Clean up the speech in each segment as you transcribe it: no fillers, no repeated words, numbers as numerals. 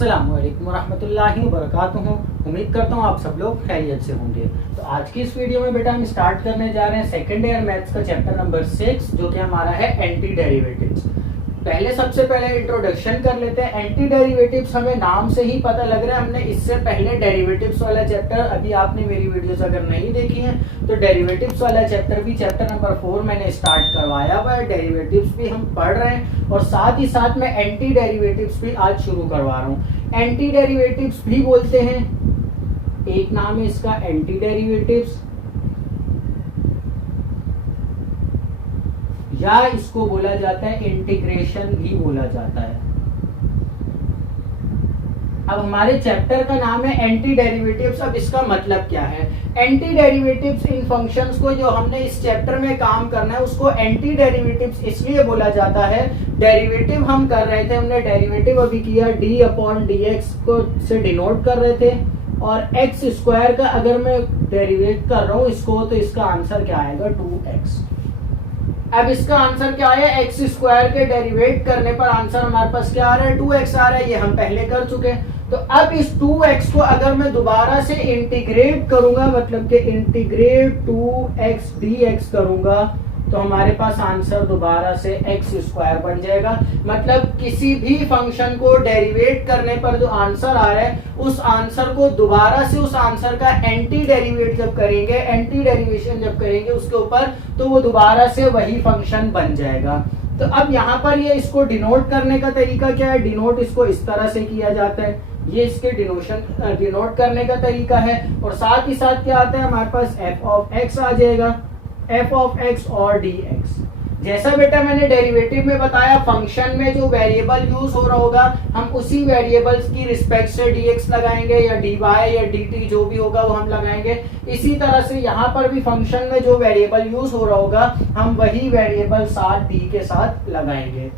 अस्सलाम वालेकुम वरहमतुल्लाहि वबरकातुहू। उम्मीद करता हूँ आप सब लोग खैरियत से होंगे। तो आज की इस वीडियो में बेटा हम स्टार्ट करने जा रहे हैं सेकंड ईयर मैथ्स का चैप्टर नंबर 6 जो कि हमारा है एंटी डेरिवेटिव्स। सबसे पहले इंट्रोडक्शन कर लेते हैं। एंटी डेरिवेटिव्स हमें नाम से ही पता लग रहा है, हमने इससे पहले डेरिवेटिव्स वाला चैप्टर, अभी आपने मेरी वीडियोस अगर नहीं देखी हैं तो डेरिवेटिव्स वाला चैप्टर भी चैप्टर नंबर 4 मैंने स्टार्ट करवाया हुआ है। डेरिवेटिव्स भी हम पढ़ रहे हैं और साथ ही साथ में एंटी डेरिवेटिव्स भी आज शुरू करवा रहा हूँ। एंटी डेरिवेटिव्स भी बोलते हैं, एक नाम है इसका एंटी डेरिवेटिव्स, या इसको बोला जाता है इंटीग्रेशन भी बोला जाता है। अब हमारे चैप्टर का नाम है एंटी डेरिवेटिव्स। अब इसका मतलब क्या है? एंटी डेरिवेटिव्स इन फंक्शंस को जो हमने इस चैप्टर में काम करना है उसको एंटी डेरिवेटिव्स इसलिए बोला जाता है। डेरिवेटिव हम कर रहे थे, हमने डेरिवेटिव अभी किया d/dx को से डिनोट कर रहे थे, और x स्क्वायर का अगर मैं डेरिवेट कर रहा हूं इसको तो इसका आंसर क्या आएगा? 2x। अब इसका आंसर क्या है? एक्स स्क्वायर के डेरिवेट करने पर आंसर हमारे पास क्या आ रहा है? 2x आ रहा है। ये हम पहले कर चुके हैं। तो अब इस 2x को अगर मैं दोबारा से इंटीग्रेट करूंगा, मतलब कि इंटीग्रेट 2x dx करूंगा, तो हमारे पास आंसर दोबारा से एक्स स्क्वायर बन जाएगा। मतलब किसी भी फंक्शन को डेरिवेट करने पर जो आंसर आ रहा है उस आंसर को दोबारा से उस आंसर का एंटी डेरिवेट जब करेंगे, एंटी डेरिवेशन जब करेंगे उसके ऊपर, तो वो दोबारा से वही फंक्शन बन जाएगा। तो अब यहाँ पर ये इसको डिनोट करने का तरीका क्या है? डिनोट इसको इस तरह से किया जाता है, ये इसके डिनोट करने का तरीका है। और साथ ही साथ क्या आता है हमारे पास? एफ ऑफ एक्स आ जाएगा, एफ ऑफ एक्स और dx। जैसा बेटा मैंने डेरिवेटिव में बताया, फंक्शन में जो वेरिएबल यूज हो रहा होगा हम उसी वेरिएबल्स की रिस्पेक्ट से dx लगाएंगे या dy या dt जो भी होगा वो हम लगाएंगे। इसी तरह से यहाँ पर भी फंक्शन में जो वेरिएबल यूज हो रहा होगा हम वही वेरिएबल साथ d के साथ लगाएंगे।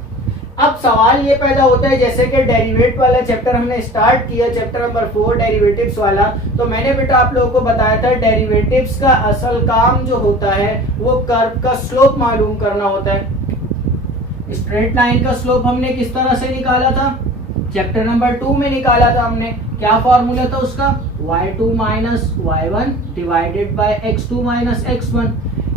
अब सवाल ये पैदा होता है, जैसे कि डेरिवेट वाला चैप्टर हमने स्टार्ट किया, चैप्टर नंबर 4 डेरिवेटिव्स वाला, तो मैंने बेटा आप लोगों को बताया था डेरिवेटिव्स का असल काम जो होता है वो कर्व का स्लोप मालूम करना होता है। स्ट्रेट लाइन का स्लोप हमने किस तरह से निकाला था? चैप्टर नंबर 2 में निकाला था हमने। क्या फॉर्मूला था उसका? y2 minus y1 divided by x2 minus x1।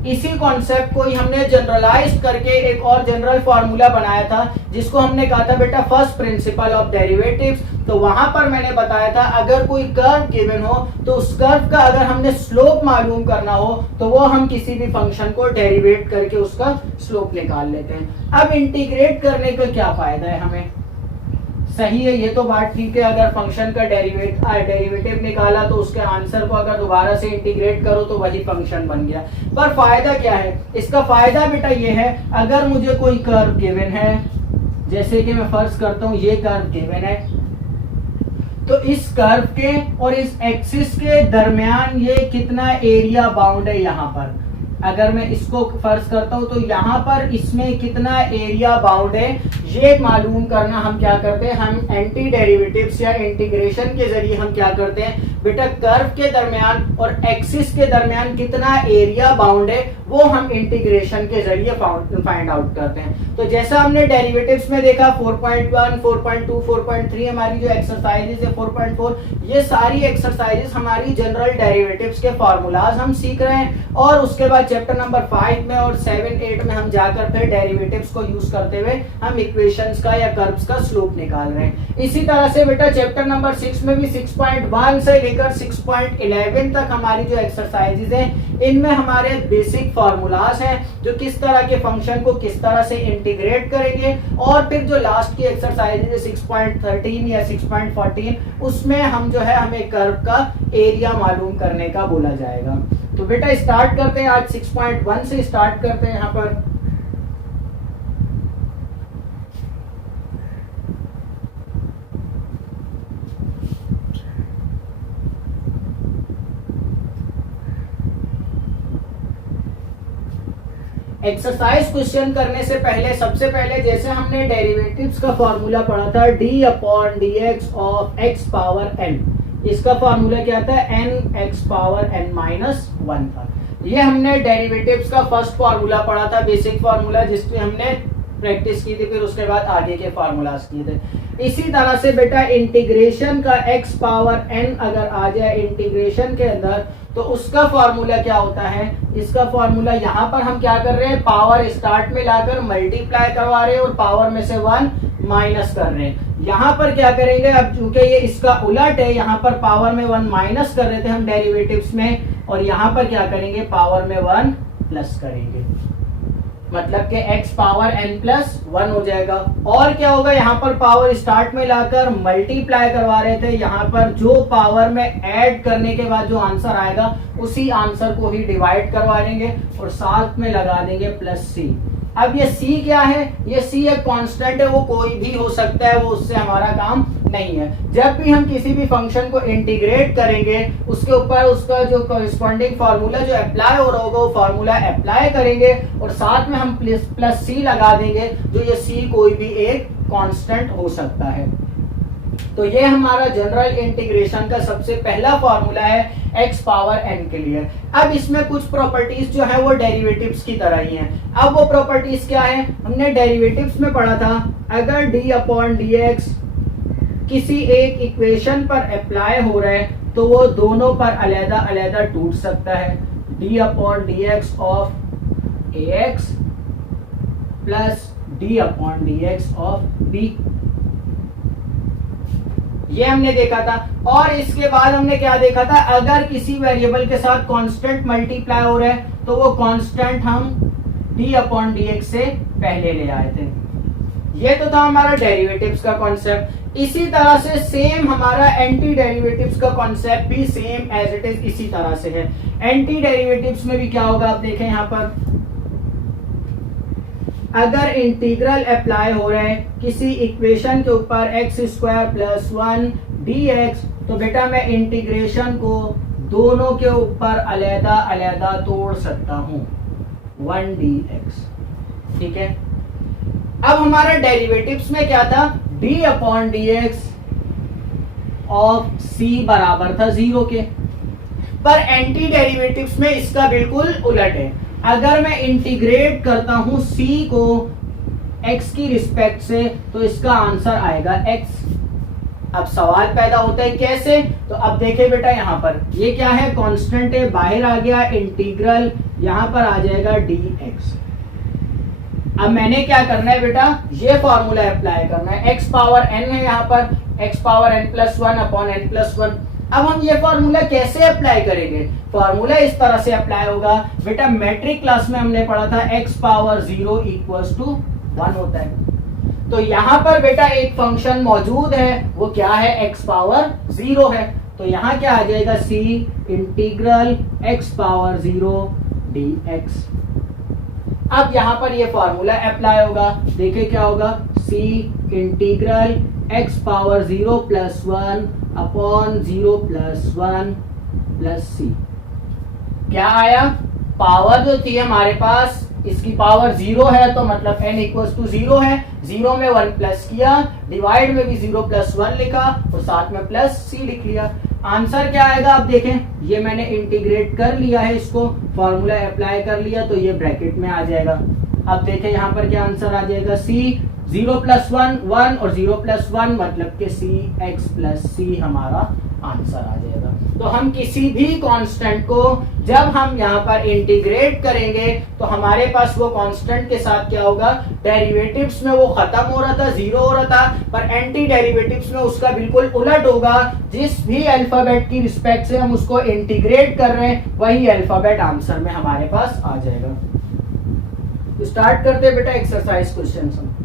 इसी कॉन्सेप्ट को ही हमने जनरलाइज करके एक और जनरल फॉर्मूला बनाया था जिसको हमने कहा था बेटा फर्स्ट प्रिंसिपल ऑफ डेरिवेटिव्स। तो वहां पर मैंने बताया था अगर कोई कर्व गिवन हो तो उस कर्व का अगर हमने स्लोप मालूम करना हो तो वो हम किसी भी फंक्शन को डेरिवेट करके उसका स्लोप निकाल लेते हैं। अब इंटीग्रेट करने का क्या फायदा है हमें? सही है, ये तो बात ठीक है, अगर फंक्शन का डेरिवेटिव निकाला तो उसके आंसर को अगर दोबारा से इंटीग्रेट करो तो वही फंक्शन बन गया। पर फायदा क्या है इसका? फायदा बेटा ये है, अगर मुझे कोई कर्व गिवन है, जैसे कि मैं फर्ज करता हूं ये कर्व गिवन है, तो इस कर्व के और इस एक्सिस के दरमियान ये कितना एरिया बाउंड है यहाँ पर। अगर मैं इसको फर्ज करता हूं तो यहाँ पर इसमें कितना एरिया बाउंड है ये मालूम करना हम क्या करते हैं? हम एंटी डेरिवेटिव्स या इंटीग्रेशन के जरिए हम क्या करते हैं बेटा? कर्व के दरमियान और एक्सिस के दरमियान कितना एरिया बाउंड है वो हम इंटीग्रेशन के जरिए फाइंड आउट करते हैं। तो जैसा हमने डेरिवेटिव्स में देखा 4.1, 4.2, 4.3 हमारी जो एक्सरसाइजेज है 4.4, ये सारी एक्सरसाइजेज हमारी जनरल डेरिवेटिव्स के फॉर्मूलाज हम सीख रहे हैं। और उसके बाद चैप्टर नंबर 5 में और 7, 8 में हम जाकर फिर डेरिवेटिव्स को यूज करते हुए हम इक्वेशंस का या कर्व्स का स्लोप निकाल रहे हैं। इसी तरह से बेटा चैप्टर नंबर 6 में भी 6.1 से लेकर 6.11 तक हमारी जो एक्सरसाइजेज हैं इनमें हमारे बेसिक फॉर्मूलाज हैं जो किस तरह के फंक्शन को किस तरह से इंटीग्रेट करेंगे। और फिर जो लास्ट की एक्सरसाइजेज है 6.13 या 6.14 उसमें हम जो है हमें कर्व का एरिया मालूम करने का बोला जाएगा। तो बेटा स्टार्ट करते हैं, आज 6.1 से स्टार्ट करते हैं। यहाँ पर एक्सरसाइज क्वेश्चन करने से पहले सबसे पहले जैसे हमने डेरिवेटिव्स का फॉर्मूला पढ़ा था d/dx of x power n, इसका फॉर्मूला क्या था? n x power n minus 1 था। ये हमने डेरिवेटिव्स का फर्स्ट फॉर्मूला पढ़ा था, बेसिक फॉर्मूला, जिसमें हमने प्रैक्टिस की थी, फिर उसके बाद आगे के फार्मूलाज किए थे। इसी तरह से बेटा इंटीग्रेशन का x पावर n अगर आ जाए इंटीग्रेशन के अंदर, तो उसका फॉर्मूला क्या होता है, इसका फॉर्मूला यहाँ पर हम क्या कर रहे हैं, पावर स्टार्ट में लाकर मल्टीप्लाई करवा रहे हैं और पावर में से 1 माइनस कर रहे हैं। यहाँ पर क्या करेंगे, अब चूंकि ये इसका उलट है, यहाँ पर पावर में 1 माइनस कर रहे थे हम डेरिवेटिव्स में, और यहाँ पर क्या करेंगे, पावर में 1 प्लस करेंगे, मतलब कि x पावर n प्लस 1 हो जाएगा। और क्या होगा, यहाँ पर पावर स्टार्ट में लाकर मल्टीप्लाई करवा रहे थे, यहाँ पर जो पावर में ऐड करने के बाद जो आंसर आएगा उसी आंसर को ही डिवाइड करवा देंगे और साथ में लगा देंगे प्लस c। अब ये c क्या है, ये c एक कांस्टेंट है, वो कोई भी हो सकता है, वो उससे हमारा काम नहीं है। जब भी हम किसी भी फंक्शन को इंटीग्रेट करेंगे, उसके ऊपर उसका जो कॉरेस्पॉन्डिंग फार्मूला जो अप्लाई हो रहा होगा वो फार्मूला अप्लाई करेंगे और साथ में हम प्लस c लगा देंगे, जो ये c कोई भी एक कांस्टेंट हो सकता है। तो ये हमारा जनरल इंटीग्रेशन का सबसे पहला फार्मूला है x पावर n के लिए। अब इसमें कुछ प्रॉपर्टीज जो है वो डेरिवेटिव्स की तरह ही हैं। अब वो प्रॉपर्टीज क्या है, हमने डेरिवेटिव्स में पढ़ा था, अगर d अपॉन dx किसी एक इक्वेशन पर अप्लाई हो रहा है तो वो दोनों पर अलग अलग टूट सकता है। d upon dx of ax plus d upon dx of b, ये हमने देखा था। और इसके बाद हमने क्या देखा था, अगर किसी वेरिएबल के साथ कांस्टेंट मल्टीप्लाई हो रहा है तो वो कांस्टेंट हम d अपॉन dx से पहले ले आए थे। ये तो था हमारा डेरिवेटिव्स का कॉन्सेप्ट। इसी तरह से सेम हमारा एंटी डेरिवेटिव्स का कॉन्सेप्ट भी सेम एज इट इज इसी तरह से है। एंटी डेरिवेटिव्स में भी क्या होगा, आप देखें यहाँ पर, अगर इंटीग्रल अप्लाई हो रहा है किसी इक्वेशन के ऊपर x स्क्वायर प्लस 1 dx, तो बेटा मैं इंटीग्रेशन को दोनों के ऊपर अलग अलग तोड़ सकता हूं, 1 dx, ठीक है। अब हमारा डेरिवेटिव्स में क्या था, d upon dx of c बराबर था 0 के, पर एंटी डेरिवेटिव्स में इसका बिल्कुल उलट है। अगर मैं इंटीग्रेट करता हूं c को x की रिस्पेक्ट से, तो इसका आंसर आएगा x। अब सवाल पैदा होता है कैसे, तो अब देखें बेटा, यहाँ पर ये क्या है, कांस्टेंट है, बाहर आ गया इंटीग्रल, यहाँ पर आ जाएगा dx। अब मैंने क्या करना है बेटा, ये फॉर्मूला अप्लाई करना है, x पावर n है यहाँ पर, x power n plus 1 upon n plus 1। अब हम ये फॉर्मूला कैसे अप्लाई करेंगे, फॉर्मूला इस तरह से अप्लाई होगा बेटा, मैट्रिक क्लास में हमने पढ़ा था x पावर 0 इक्वल्स टू 1 होता है। तो यहाँ पर बेटा एक फंक्शन मौजूद है, वो क्या है, x पावर 0 है। तो यहाँ क्या आ जाएगा, c integral x power 0 dx। अब यहाँ पर ये फॉर्मूला अप्लाई होगा, देखिए क्या होगा, c integral x power 0 plus 1 upon 0 plus 1 plus c। क्या आया, पावर जो थी हमारे पास, इसकी पावर 0 है तो मतलब n इक्वल्स टू 0 है, 0 में 1 प्लस किया, डिवाइड में भी 0 प्लस 1 लिखा और साथ में प्लस c लिख लिया। आंसर क्या आएगा, आप देखें, ये मैंने इंटीग्रेट कर लिया है, इसको फॉर्मूला अप्लाई कर लिया, तो ये ब्रैकेट में आ जाएगा। अब देखें यहाँ पर क्या आंसर आ जाएगा, c 0 प्लस 1 1 और 0 प्लस 1 मतलब कि c x प्लस c हमारा आंसर आ जाएगा। तो हम किसी भी कांस्टेंट को जब हम यहाँ पर इंटीग्रेट करेंगे तो हमारे पास वो कांस्टेंट के साथ क्या होगा, डेरिवेटिव्स में वो खत्म हो रहा था, 0 हो रहा था, पर एंटी डेरिवेटिव्स में उसका बिल्कुल उलट होगा। जिस भी अल्फाबेट की रिस्पेक्ट से हम उसको इंटीग्रेट कर रहे हैं, वही अल्फाबेट आंसर में हमारे पास आ जाएगा। तो स्टार्ट करते हैं बेटा एक्सरसाइज क्वेश्चन हम।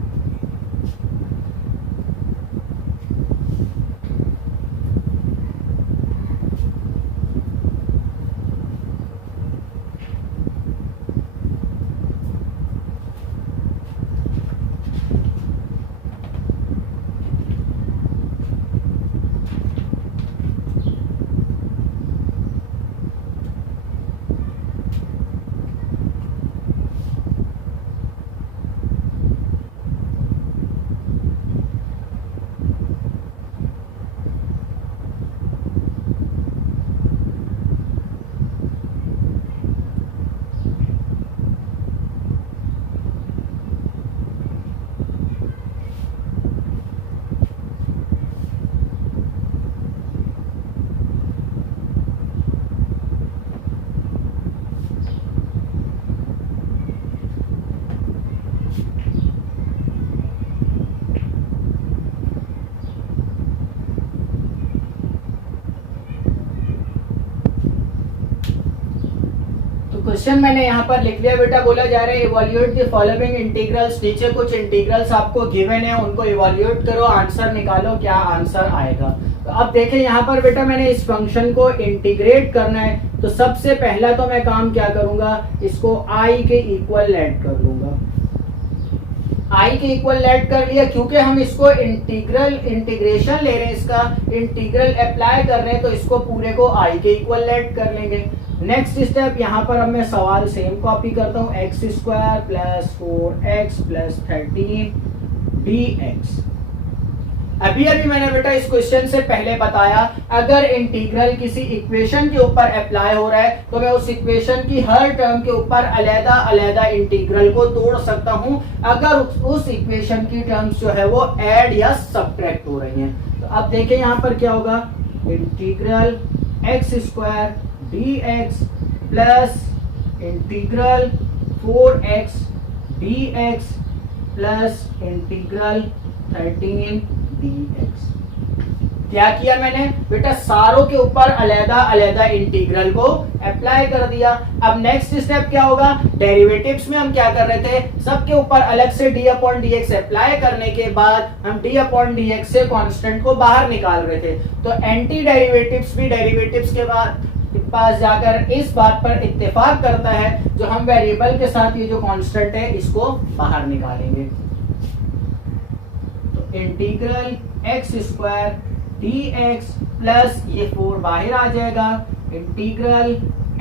क्वेश्चन मैंने यहाँ पर लिख लिया बेटा, बोला जा रहा है इवैल्यूएट द फॉलोइंग इंटीग्रल्स। नीचे कुछ इंटीग्रल्स आपको गिवन है, उनको इवैल्यूएट करो, आंसर निकालो, क्या आंसर आएगा। तो अब देखें यहाँ पर बेटा मैंने इस फंक्शन को इंटीग्रेट करना है, तो सबसे पहला तो मैं काम क्या करूंगा, इसको आई के इक्वल लेट कर लूंगा। आई के इक्वल लेट कर लिया, क्योंकि हम इसको इंटीग्रेशन ले रहे हैं, इसका इंटीग्रल अप्लाई कर रहे हैं, तो इसको पूरे को आई के इक्वल लेट कर लेंगे। नेक्स्ट स्टेप यहाँ पर अब मैं सवाल सेम कॉपी करता हूँ, x square plus 4x plus 13 dx। अभी मैंने बेटा इस क्वेश्चन से पहले बताया, अगर इंटीग्रल किसी इक्वेशन के ऊपर अप्लाई हो रहा है तो मैं उस इक्वेशन की हर टर्म के ऊपर अलग अलग इंटीग्रल को तोड़ सकता हूं, अगर उस इक्वेशन की टर्म्स जो है वो ऐड या सब्ट्रैक्ट हो रही हैं। तो अब देखें यहाँ पर क्या होगा, integral x square dx plus integral 4x dx plus integral 13 dx। क्या किया मैंने बेटा, सारों के ऊपर अलग अलग इंटीग्रल को अप्लाई कर दिया। अब नेक्स्ट स्टेप क्या होगा, डेरिवेटिव्स में हम क्या कर रहे थे, सबके ऊपर अलग से d अपॉन dx अप्लाई करने के बाद हम d अपॉन dx से कांस्टेंट को बाहर निकाल रहे थे। तो एंटी डेरिवेटिव्स भी डेरिवेटिव्स के बाद पास जाकर इस बात पर इत्तेफाक करता है, जो हम वेरिएबल के साथ ये जो कांस्टेंट है इसको बाहर निकालेंगे। तो integral x square dx plus ये 4 बाहर आ जाएगा, इंटीग्रल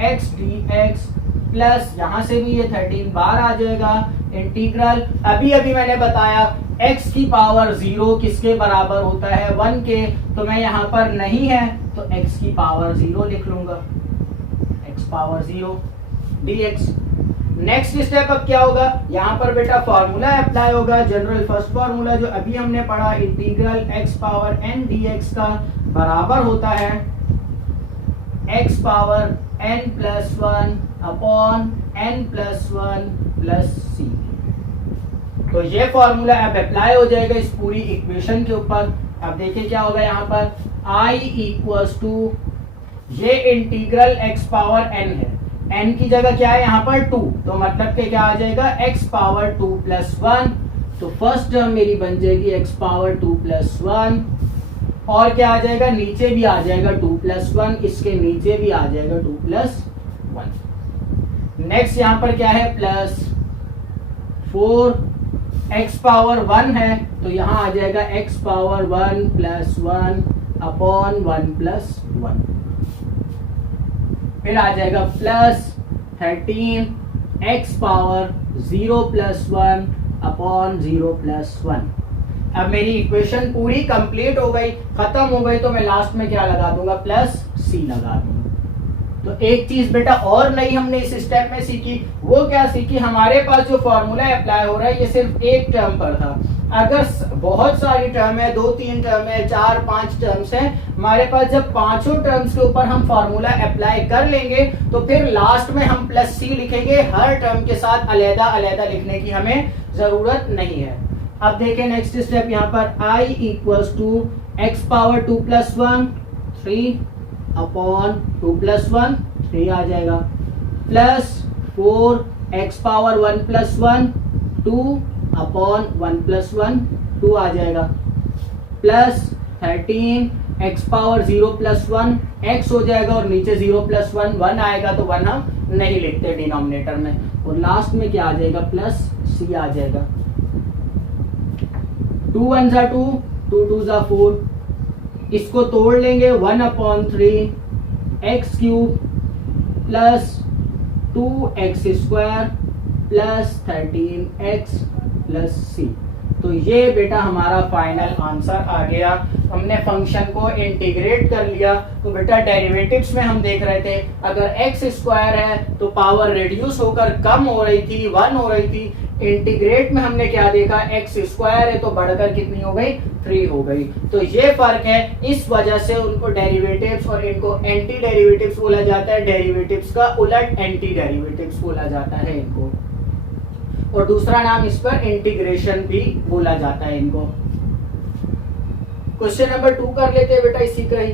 x dx प्लस यहां से भी ये 13 बाहर आ जाएगा, इंटीग्रल अभी मैंने बताया x की पावर 0 किसके बराबर होता है, 1 के। तो मैं यहाँ पर नहीं है तो x की पावर 0 लिख लूंगा, x power 0 dx। Next step अब क्या होगा, यहाँ पर बेटा फॉर्मूला अप्लाई होगा, जनरल फर्स्ट फॉर्मूला जो अभी हमने पढ़ा, integral x power n dx का बराबर होता है x power n plus 1 upon n plus 1 plus c। तो ये फॉर्मूला अब अप्लाई हो जाएगा इस पूरी इक्वेशन के ऊपर। अब देखिए क्या होगा, यहाँ पर i इक्वल्स टू, ये इंटीग्रल x पावर n है, n की जगह क्या है यहाँ पर 2, तो मतलब कि क्या आ जाएगा x पावर 2 प्लस 1। तो फर्स्ट टर्म मेरी बन जाएगी x पावर 2 प्लस 1, और क्या आ जाएगा, नीचे भी आ जाएगा 2 प्लस 1, इसके नीचे भी आ जाएगा 2 प्लस 1। नेक्स्ट यहाँ पर क्या है, प्लस 4, x पावर 1 है तो यहाँ आ जाएगा x power 1 plus 1 upon 1 plus 1, फिर आ जाएगा plus 13 x power 0 plus 1 upon 0 plus 1। अब मेरी इक्वेशन पूरी कंप्लीट हो गई, खत्म हो गई, तो मैं लास्ट में क्या लगा दूंगा, प्लस c लगा दूंगा। तो एक चीज बेटा और नई हमने इस स्टेप में सीखी, वो क्या सीखी, हमारे पास जो फॉर्मूला अप्लाई हो रहा है ये सिर्फ एक टर्म पर था। अगर बहुत सारी टर्म है, 2-3 टर्म है, 4-5 टर्म्स हैं, हमारे पास जब पांचों टर्म्स के ऊपर हम फॉर्मूला अप्लाई कर लेंगे तो फिर लास्ट में हम प्लस c लिखेंगे, हर टर्म के साथ अलग अलग लिखने की हमें जरूरत नहीं है। अब देखें नेक्स्ट स्टेप, यहाँ पर i equals to x power 2 plus 1 3 upon 2 plus 1 3 आ जाएगा, plus 4 x power 1 plus 1 2 upon 1 plus 1 2 आ जाएगा, plus 13 x power 0 plus 1 x हो जाएगा, और नीचे 0 प्लस 1 1 आएगा, तो 1 हम नहीं लिखते डिनोमिनेटर में, और लास्ट में क्या आ जाएगा, प्लस c आ जाएगा। 2 1 जा 2, 2 2 जा 4, इसको तोड़ लेंगे, 1 upon 3 x cube plus 2 x square plus 13 x plus c. तो ये बेटा हमारा फाइनल आंसर आ गया। हमने फंक्शन को इंटीग्रेट कर लिया। तो बेटा डेरिवेटिव्स में हम देख रहे थे अगर एक्स स्क्वायर है तो पावर रिड्यूस होकर कम हो रही थी, 1 हो रही थी। इंटीग्रेट में हमने क्या देखा, एक्स स्क्वायर है तो बढ़कर कितनी हो गई, 3 हो गई। तो ये फर्क है, इस वजह से उनको डेरिवेटिव्स और इनको एंटी डेरिवेटिव्स बोला जाता है। डेरिवेटिव्स का उलट एंटी डेरिवेटिव्स बोला जाता है इनको, और दूसरा नाम इस पर इंटीग्रेशन भी बोला जाता है इनको। क्वेश्चन नंबर 2 कर लेते हैं बेटा इसी का ही।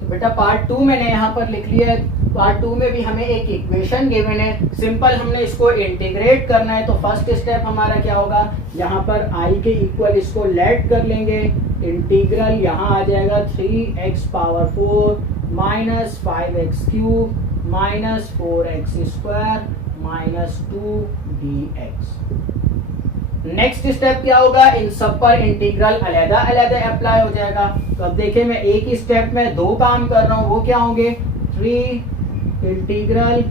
तो बेटा पार्ट 2 मैंने यहाँ पर लिख लिया है। पार्ट 2 में भी हमें एक इक्वेशन गिवन है, सिंपल हमने इसको इंटीग्रेट करना है। तो फर्स्ट स्टेप हमारा क्या होगा, यहाँ पर i के इक्वल इसको लेट कर लेंगे, इंटीग्रल यहाँ आ जाएगा 3x power 4 minus 5x cube minus 4x square minus 2 dx। Next step क्या होगा, इन सब पर इंटीग्रल अलग अलग अप्लाई हो जाएगा। तो अब देखिए मैं एक ही स्टेप में दो काम कर रहा हूँ, वो क्या होंगे, 3 इंटीग्रल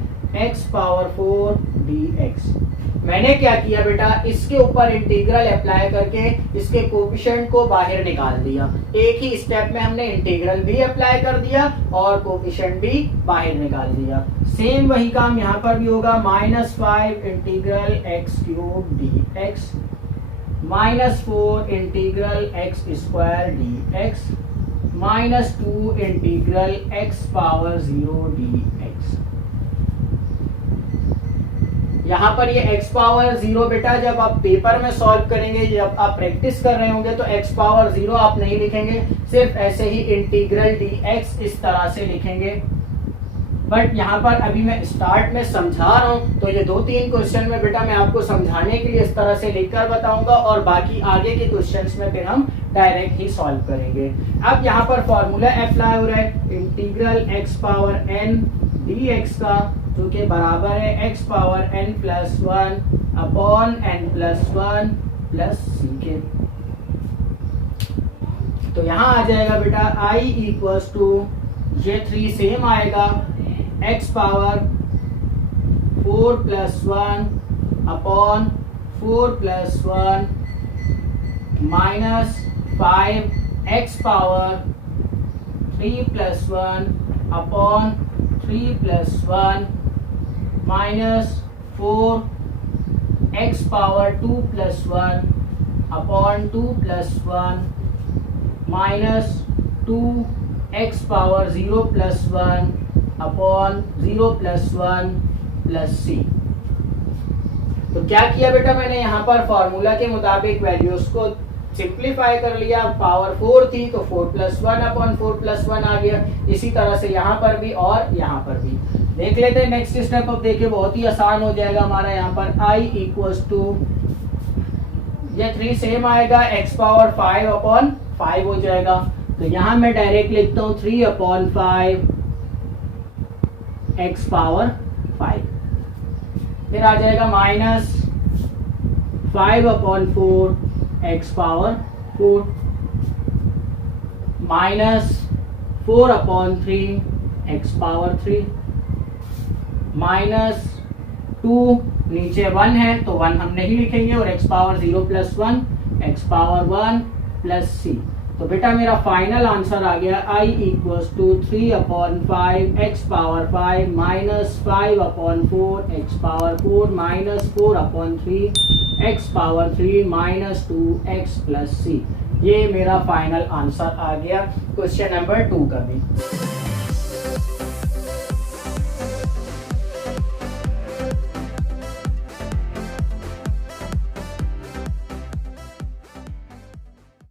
x पावर 4 dx। मैंने क्या किया बेटा, इसके ऊपर इंटीग्रल अप्लाई करके इसके कोफिशिएंट को बाहर निकाल दिया। एक ही स्टेप में हमने इंटीग्रल भी अप्लाई कर दिया और कोफिशिएंट भी बाहर निकाल दिया। सेम वही काम यहाँ पर भी होगा, -5 integral x cube dx -4 integral x square dx -2 integral x power 0 dx। यहाँ पर ये x पावर 0 बेटा जब आप पेपर में सॉल्व करेंगे, जब आप प्रैक्टिस कर रहे होंगे तो x पावर 0 आप नहीं लिखेंगे, सिर्फ ऐसे ही इंटीग्रल dx इस तरह से लिखेंगे। बट यहाँ पर अभी मैं स्टार्ट में समझा रहा हूँ, तो ये 2-3 क्वेश्चन में बेटा मैं आपको समझाने के लिए इस तरह से लिखकर बताऊंगा और बाकी आगे के क्वेश्चंस में फिर हम डायरेक्ट ही सॉल्व करेंगे। अब यहाँ पर फॉर्मूला अप्लाई हो रहा है, integral x power n dx का, जो कि बराबर है x power n plus 1 upon n plus 1 plus c के। तो यहाँ आ जाएगा बेटा i इक्वल्स टू, ये 3 सेम आएगा, x power 4 plus 1 upon 4 plus 1 minus 5 x power 3 plus 1 upon 3 plus 1 minus 4 x power 2 plus 1 upon 2 plus 1 minus 2 x power 0 plus 1 upon 0 plus 1 plus c। तो क्या किया बेटा मैंने यहाँ पर फॉर्मूला के मुताबिक वैल्यूज को सिंप्लीफाई कर लिया। पावर 4 थी तो 4 प्लस 1 अपॉन 4 प्लस 1 आ गया। इसी तरह से यहाँ पर भी और यहाँ पर भी देख लेते हैं नेक्स्ट स्टेप। अब देखिए बहुत ही आसान हो जाएगा हमारा। यहाँ पर i इक्वल्स टू, ये 3 सेम आएगा, x पावर 5 अपॉन 5 हो जाएगा। तो यहाँ मैं डायरेक्ट लिखता हूँ 3 अपॉन 5 x पावर 5, फिर आ जाएगा minus 5 upon 4 x power 4 minus 4 upon 3 x power 3 minus 2, नीचे 1 है तो 1 हम नहीं लिखेंगे, और x power 0 plus 1 x power 1 plus c। तो बेटा मेरा फाइनल आंसर आ गया i equals to 3 upon 5 x power 5 minus 5 upon 4 x power 4 minus 4 upon 3 x power 3 minus 2 x plus c। ये मेरा फाइनल आंसर आ गया क्वेश्चन नंबर 2 का भी।